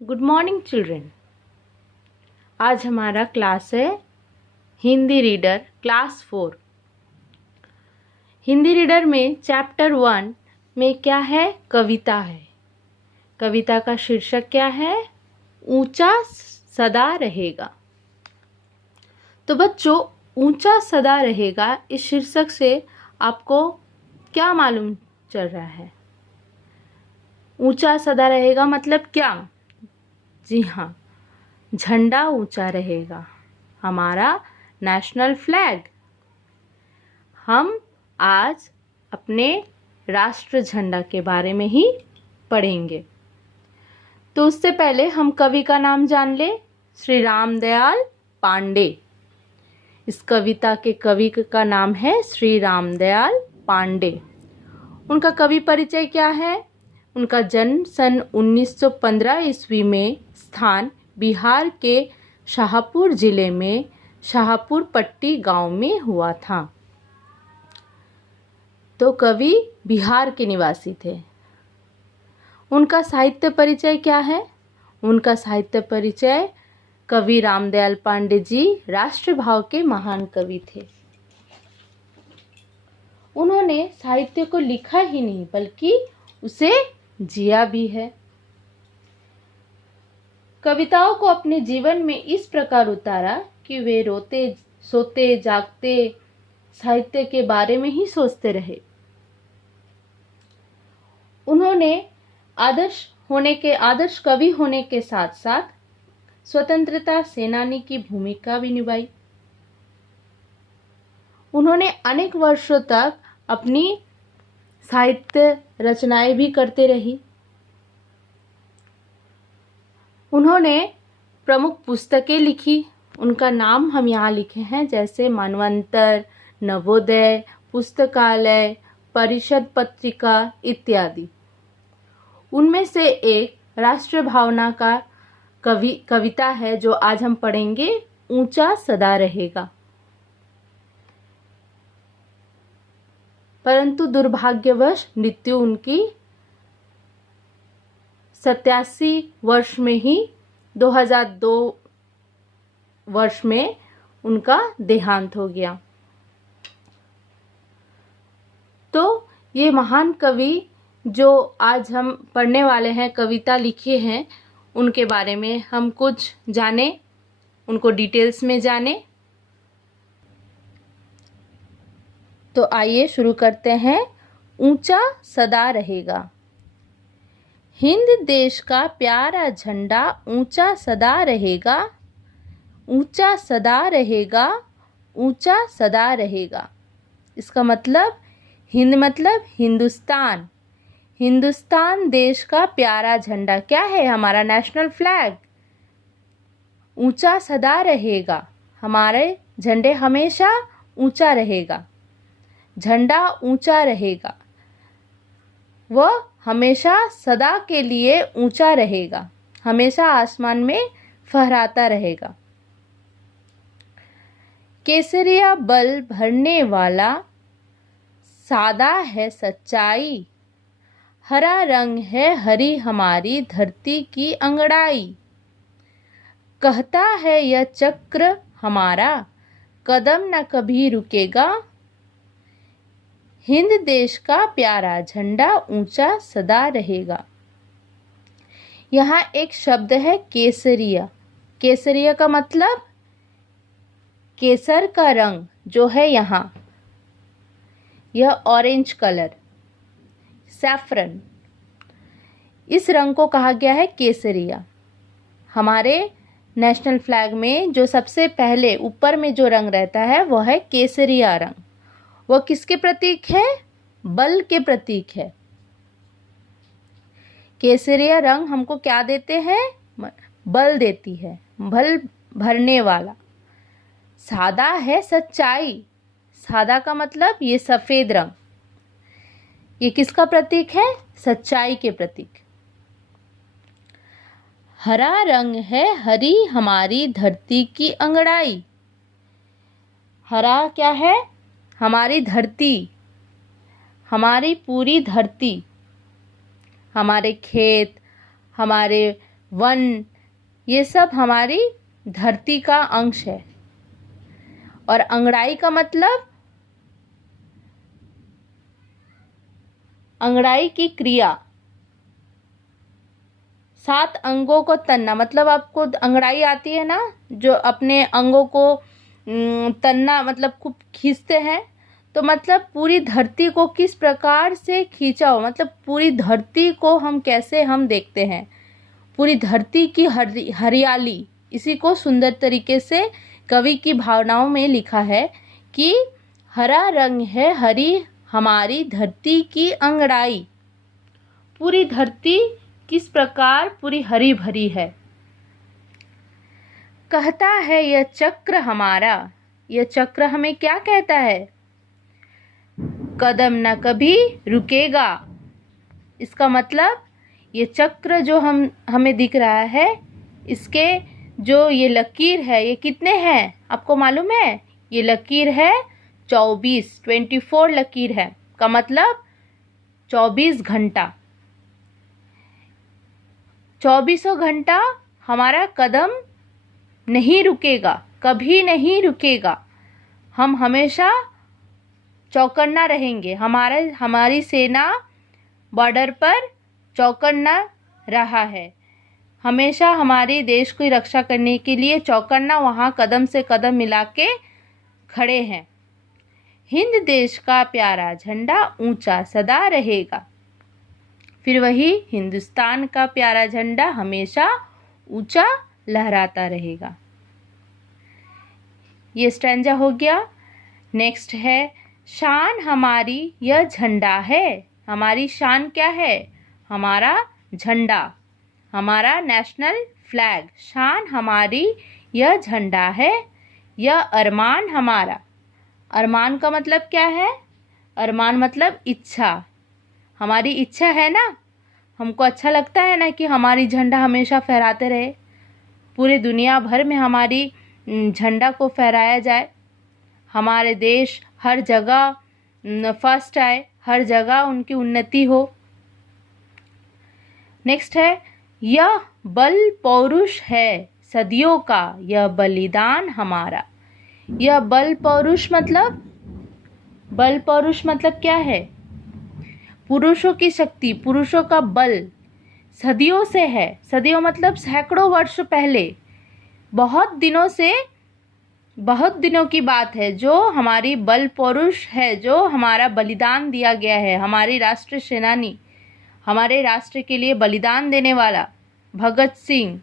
Good morning children. आज हमारा class है Hindi reader class 4। Hindi reader में चैप्टर 1 में क्या है? कविता है। कविता का शीर्षक क्या है? ऊंचा सदा रहेगा। तो बच्चों, ऊंचा सदा रहेगा इस शीर्षक से आपको क्या मालूम चल रहा है? ऊंचा सदा रहेगा मतलब क्या? जी हाँ, झंडा ऊंचा रहेगा, हमारा नेशनल फ्लैग। हम आज अपने राष्ट्र झंडा के बारे में ही पढ़ेंगे। तो उससे पहले हम कवि का नाम जान ले, श्री रामदयाल पांडे। इस कविता के कवि का नाम है श्री रामदयाल पांडे। उनका कवि परिचय क्या है? उनका जन्म सन 1915 ईस्वी में स्थान बिहार के शाहपुर जिले में शाहपुर पट्टी गांव में हुआ था। तो कवि बिहार के निवासी थे। उनका साहित्य परिचय क्या है? उनका साहित्य परिचय कवि रामदयाल पांडे जी राष्ट्रभाव के महान कवि थे। उन्होंने साहित्य को लिखा ही नहीं बल्कि उसे जिया भी है। कविताओं को अपने जीवन में इस प्रकार उतारा कि वे रोते सोते जागते साहित्य के बारे में ही सोचते रहे। उन्होंने आदर्श कवि होने के साथ साथ स्वतंत्रता सेनानी की भूमिका भी निभाई। उन्होंने अनेक वर्षों तक अपनी साहित्य रचनाएं भी करते रही। उन्होंने प्रमुख पुस्तकें लिखी। उनका नाम हम यहाँ लिखे हैं, जैसे मनवंतर, नवोदय, पुस्तकालय, परिषद पत्रिका इत्यादि। उनमें से एक राष्ट्र भावना का कविता है जो आज हम पढ़ेंगे, ऊंचा सदा रहेगा। परंतु दुर्भाग्यवश मृत्यु उनकी 87 वर्ष में ही 2002 वर्ष में उनका देहांत हो गया। तो ये महान कवि जो आज हम पढ़ने वाले हैं, कविता लिखी हैं, उनके बारे में हम कुछ जाने, उनको डिटेल्स में जाने। तो आइए शुरू करते हैं। ऊंचा सदा रहेगा। हिंद देश का प्यारा झंडा ऊंचा सदा रहेगा, ऊंचा सदा रहेगा, ऊंचा सदा रहेगा। इसका मतलब हिंद मतलब हिंदुस्तान। हिंदुस्तान देश का प्यारा झंडा क्या है? हमारा नेशनल फ्लैग ऊंचा सदा रहेगा। हमारे झंडे हमेशा ऊंचा रहेगा, झंडा ऊंचा रहेगा, वह हमेशा सदा के लिए ऊंचा रहेगा, हमेशा आसमान में फहराता रहेगा। केसरिया बल भरने वाला, सादा है सच्चाई, हरा रंग है हरी हमारी धरती की अंगड़ाई। कहता है यह चक्र हमारा, कदम न कभी रुकेगा, हिंद देश का प्यारा झंडा ऊंचा सदा रहेगा। यहाँ एक शब्द है केसरिया। केसरिया का मतलब केसर का रंग जो है यहाँ, यह ऑरेंज कलर, सैफरन, इस रंग को कहा गया है केसरिया। हमारे नेशनल फ्लैग में जो सबसे पहले ऊपर में जो रंग रहता है वह है केसरिया रंग। वह किसके प्रतीक है? बल के प्रतीक है। केसरिया रंग हमको क्या देते हैं? बल देती है, बल भरने वाला। सादा है सच्चाई। सादा का मतलब ये सफेद रंग, ये किसका प्रतीक है? सच्चाई के प्रतीक। हरा रंग है हरी हमारी धरती की अंगड़ाई। हरा क्या है? हमारी धरती, हमारी पूरी धरती, हमारे खेत, हमारे वन, ये सब हमारी धरती का अंश है। और अंगड़ाई का मतलब अंगड़ाई की क्रिया, 7 अंगों को तनना, मतलब आपको अंगड़ाई आती है ना, जो अपने अंगों को तनना, मतलब खूब खींचते हैं। तो मतलब पूरी धरती को किस प्रकार से खींचा हो, मतलब पूरी धरती को हम कैसे हम देखते हैं, पूरी धरती की हरियाली, इसी को सुंदर तरीके से कवि की भावनाओं में लिखा है कि हरा रंग है हरी हमारी धरती की अंगड़ाई। पूरी धरती किस प्रकार पूरी हरी भरी है। कहता है यह चक्र हमारा, यह चक्र हमें क्या कहता है, कदम न कभी रुकेगा। इसका मतलब ये चक्र जो हमें दिख रहा है, इसके जो ये लकीर है, ये कितने हैं आपको मालूम है, ये लकीर है 24 लकीर है, का मतलब 24 घंटा। 24 घंटा हमारा कदम नहीं रुकेगा, कभी नहीं रुकेगा। हम हमेशा चौकन्ना रहेंगे। हमारी सेना बॉर्डर पर चौकन्ना रहा है, हमेशा हमारे देश की रक्षा करने के लिए चौकन्ना वहाँ कदम से कदम मिला के खड़े हैं। हिंद देश का प्यारा झंडा ऊंचा सदा रहेगा। फिर वही हिंदुस्तान का प्यारा झंडा हमेशा ऊंचा लहराता रहेगा। ये स्टैंजा हो गया। नेक्स्ट है, शान हमारी यह झंडा है। हमारी शान क्या है, हमारा झंडा, हमारा नेशनल फ्लैग। शान हमारी यह झंडा है, यह अरमान हमारा। अरमान का मतलब क्या है, अरमान मतलब इच्छा, हमारी इच्छा है ना, हमको अच्छा लगता है ना कि हमारी झंडा हमेशा फहराते रहे, पूरे दुनिया भर में हमारी झंडा को फहराया जाए, हमारे देश हर जगह फर्स्ट आए, हर जगह उनकी उन्नति हो। नेक्स्ट है, यह बल पौरुष है सदियों का, यह बलिदान हमारा। यह बल पौरुष मतलब, बल पौरुष मतलब क्या है, पुरुषों की शक्ति, पुरुषों का बल सदियों से है। सदियों मतलब सैकड़ों वर्ष पहले, बहुत दिनों से, बहुत दिनों की बात है, जो हमारी बल पौरुष है, जो हमारा बलिदान दिया गया है, हमारी राष्ट्र सेनानी, हमारे राष्ट्र के लिए बलिदान देने वाला भगत सिंह,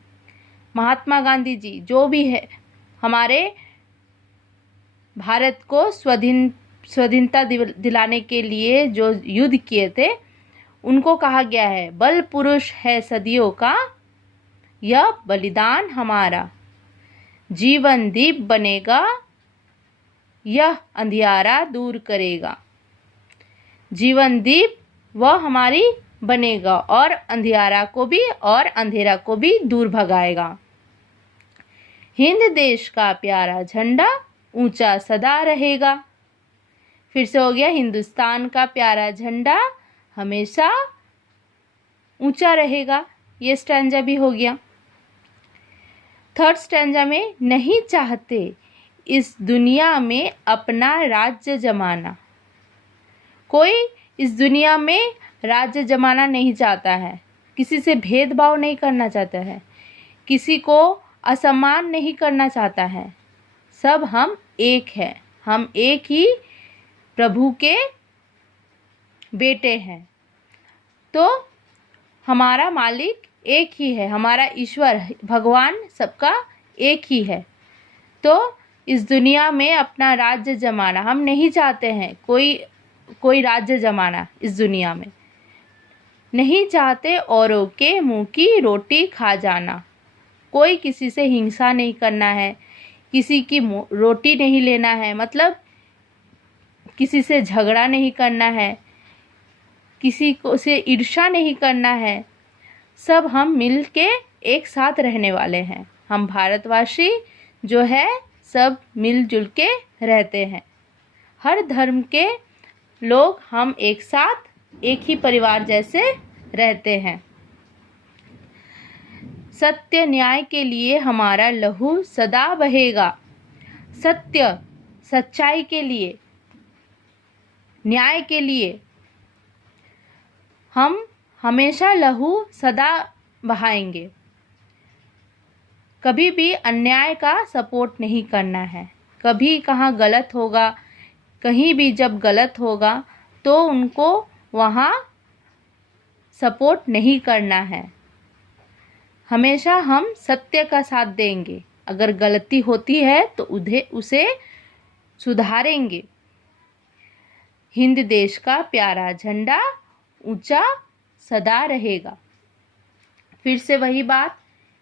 महात्मा गांधी जी, जो भी है, हमारे भारत को स्वाधीनता दिलाने के लिए जो युद्ध किए थे, उनको कहा गया है बल पुरुष है सदियों का, यह बलिदान हमारा। जीवन दीप बनेगा, यह अंधियारा दूर करेगा। जीवन दीप वह हमारी बनेगा और अंधियारा को भी और अंधेरा को भी दूर भगाएगा। हिंद देश का प्यारा झंडा ऊंचा सदा रहेगा। फिर से हो गया, हिंदुस्तान का प्यारा झंडा हमेशा ऊंचा रहेगा। ये स्टैंजा भी हो गया। थर्ड स्टैंजा में, नहीं चाहते इस दुनिया में अपना राज्य जमाना। कोई इस दुनिया में राज्य जमाना नहीं चाहता है, किसी से भेदभाव नहीं करना चाहता है, किसी को असम्मान नहीं करना चाहता है। सब हम एक हैं, हम एक ही प्रभु के बेटे हैं। तो हमारा मालिक एक ही है, हमारा ईश्वर भगवान सबका एक ही है। तो इस दुनिया में अपना राज्य जमाना हम नहीं चाहते हैं, कोई राज्य जमाना इस दुनिया में नहीं चाहते। औरों के मुंह की रोटी खा जाना, कोई किसी से हिंसा नहीं करना है, किसी की रोटी नहीं लेना है, मतलब किसी से झगड़ा नहीं करना है, किसी को से ईर्ष्या नहीं करना है। सब हम मिल के एक साथ रहने वाले हैं। हम भारतवासी जो है सब मिलजुल के रहते हैं। हर धर्म के लोग हम एक साथ एक ही परिवार जैसे रहते हैं। सत्य न्याय के लिए हमारा लहू सदा बहेगा। सत्य, सच्चाई के लिए, न्याय के लिए हम हमेशा लहू सदा बहाएंगे। कभी भी अन्याय का सपोर्ट नहीं करना है। कभी कहाँ गलत होगा, कहीं भी जब गलत होगा तो उनको वहाँ सपोर्ट नहीं करना है। हमेशा हम सत्य का साथ देंगे। अगर गलती होती है तो उसे सुधारेंगे। हिंद देश का प्यारा झंडा ऊंचा सदा रहेगा। फिर से वही बात,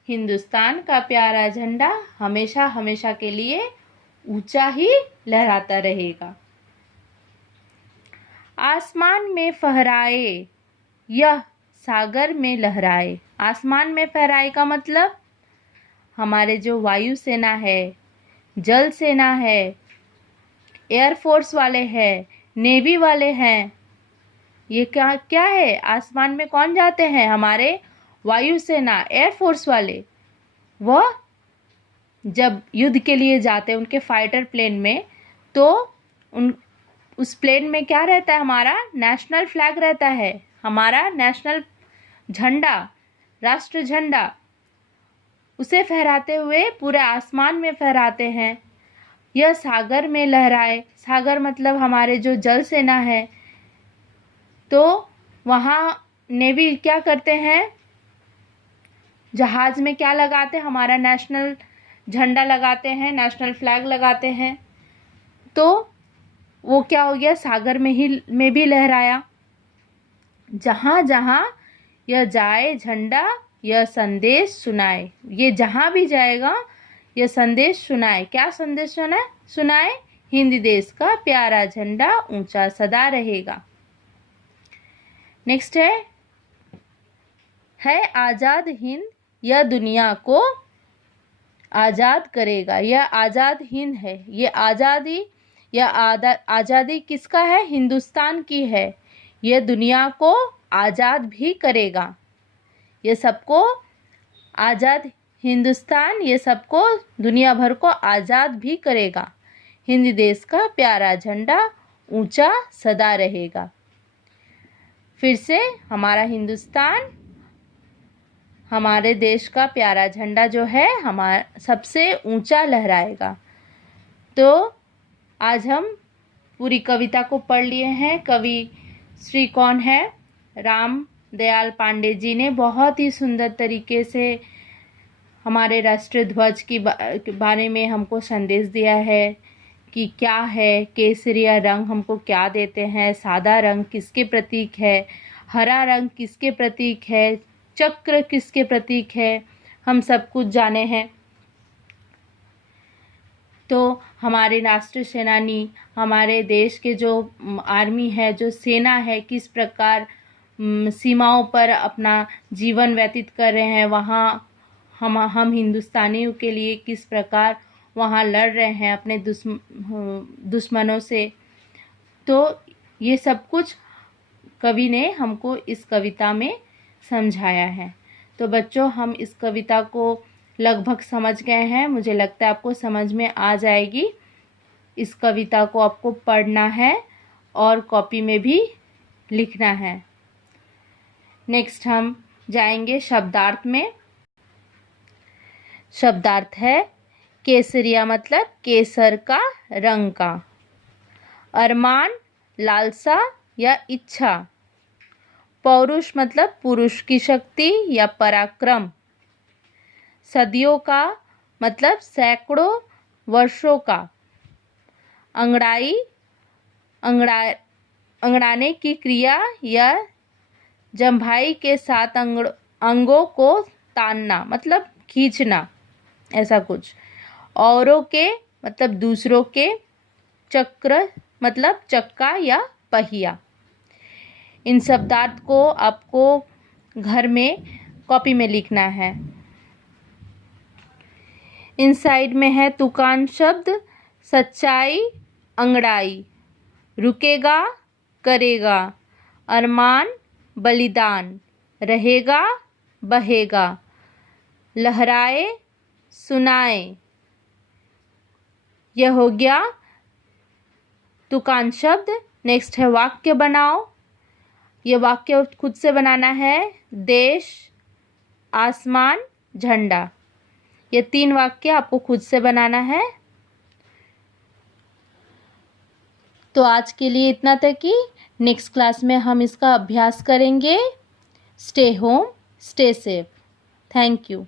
हिंदुस्तान का प्यारा झंडा हमेशा हमेशा के लिए ऊंचा ही लहराता रहेगा। आसमान में फहराए यह सागर में लहराए। आसमान में फहराए का मतलब हमारे जो वायु सेना है, जल सेना है, एयरफोर्स वाले हैं, नेवी वाले हैं, ये क्या क्या है, आसमान में कौन जाते हैं? हमारे वायुसेना, एयरफोर्स वाले। वह जब युद्ध के लिए जाते हैं उनके फाइटर प्लेन में, तो उस प्लेन में क्या रहता है? हमारा नेशनल फ्लैग रहता है, हमारा नेशनल झंडा, राष्ट्र झंडा। उसे फहराते हुए पूरे आसमान में फहराते हैं। यह सागर में लहराए। सागर मतलब हमारे जो जल सेना है। तो वहाँ नेवी क्या करते हैं? जहाज में क्या लगाते हैं? हमारा नेशनल झंडा लगाते हैं, नेशनल फ्लैग लगाते हैं। तो वो क्या हो गया? सागर में भी लहराया। जहाँ जहाँ यह जाए झंडा यह संदेश सुनाए। ये जहाँ भी जाएगा यह संदेश सुनाए। क्या संदेश सुनाए? हिंद देश का प्यारा झंडा ऊंचा सदा रहेगा। नेक्स्ट है आज़ाद हिंद यह दुनिया को आज़ाद करेगा। यह आज़ाद हिंद है। ये आज़ादी किसका है? हिंदुस्तान की है। यह दुनिया को आज़ाद भी करेगा। ये सबको आज़ाद हिंदुस्तान, ये सबको दुनिया भर को आज़ाद भी करेगा। हिंद देश का प्यारा झंडा ऊंचा सदा रहेगा। फिर से हमारा हिंदुस्तान, हमारे देश का प्यारा झंडा जो है हमारा सबसे ऊंचा लहराएगा। तो आज हम पूरी कविता को पढ़ लिए हैं। कवि श्री कौन है? राम दयाल पांडे जी ने बहुत ही सुंदर तरीके से हमारे राष्ट्रीय ध्वज के बारे में हमको संदेश दिया है कि क्या है केसरिया रंग, हमको क्या देते हैं, सादा रंग किसके प्रतीक है, हरा रंग किसके प्रतीक है, चक्र किसके प्रतीक है, हम सब कुछ जाने हैं। तो हमारे राष्ट्रीय सेनानी, हमारे देश के जो आर्मी है, जो सेना है, किस प्रकार सीमाओं पर अपना जीवन व्यतीत कर रहे हैं, वहाँ हम हिंदुस्तानियों के लिए किस प्रकार वहाँ लड़ रहे हैं अपने दुश्मनों से। तो ये सब कुछ कवि ने हमको इस कविता में समझाया है। तो बच्चों, हम इस कविता को लगभग समझ गए हैं। मुझे लगता है आपको समझ में आ जाएगी। इस कविता को आपको पढ़ना है और कॉपी में भी लिखना है। नेक्स्ट हम जाएंगे शब्दार्थ में। शब्दार्थ है केसरिया मतलब केसर का, रंग का। अरमान लालसा या इच्छा। पौरुष मतलब पुरुष की शक्ति या पराक्रम। सदियों का मतलब सैकड़ों वर्षों का। अंगड़ाई अंगड़ाने की क्रिया या जम्भाई के साथ अंगों को तानना मतलब खींचना, ऐसा कुछ। औरों के मतलब दूसरों के। चक्र मतलब चक्का या पहिया। इन शब्दार्थ को आपको घर में कॉपी में लिखना है। इन साइड में है तुकान शब्द। सच्चाई, अंगड़ाई। रुकेगा, करेगा। अरमान, बलिदान। रहेगा, बहेगा। लहराए, सुनाए। यह हो गया तुकांत शब्द। नेक्स्ट है वाक्य बनाओ। ये वाक्य खुद से बनाना है। देश, आसमान, झंडा। ये 3 वाक्य आपको खुद से बनाना है। तो आज के लिए इतना तक ही। नेक्स्ट क्लास में हम इसका अभ्यास करेंगे। Stay home, stay safe. Thank you.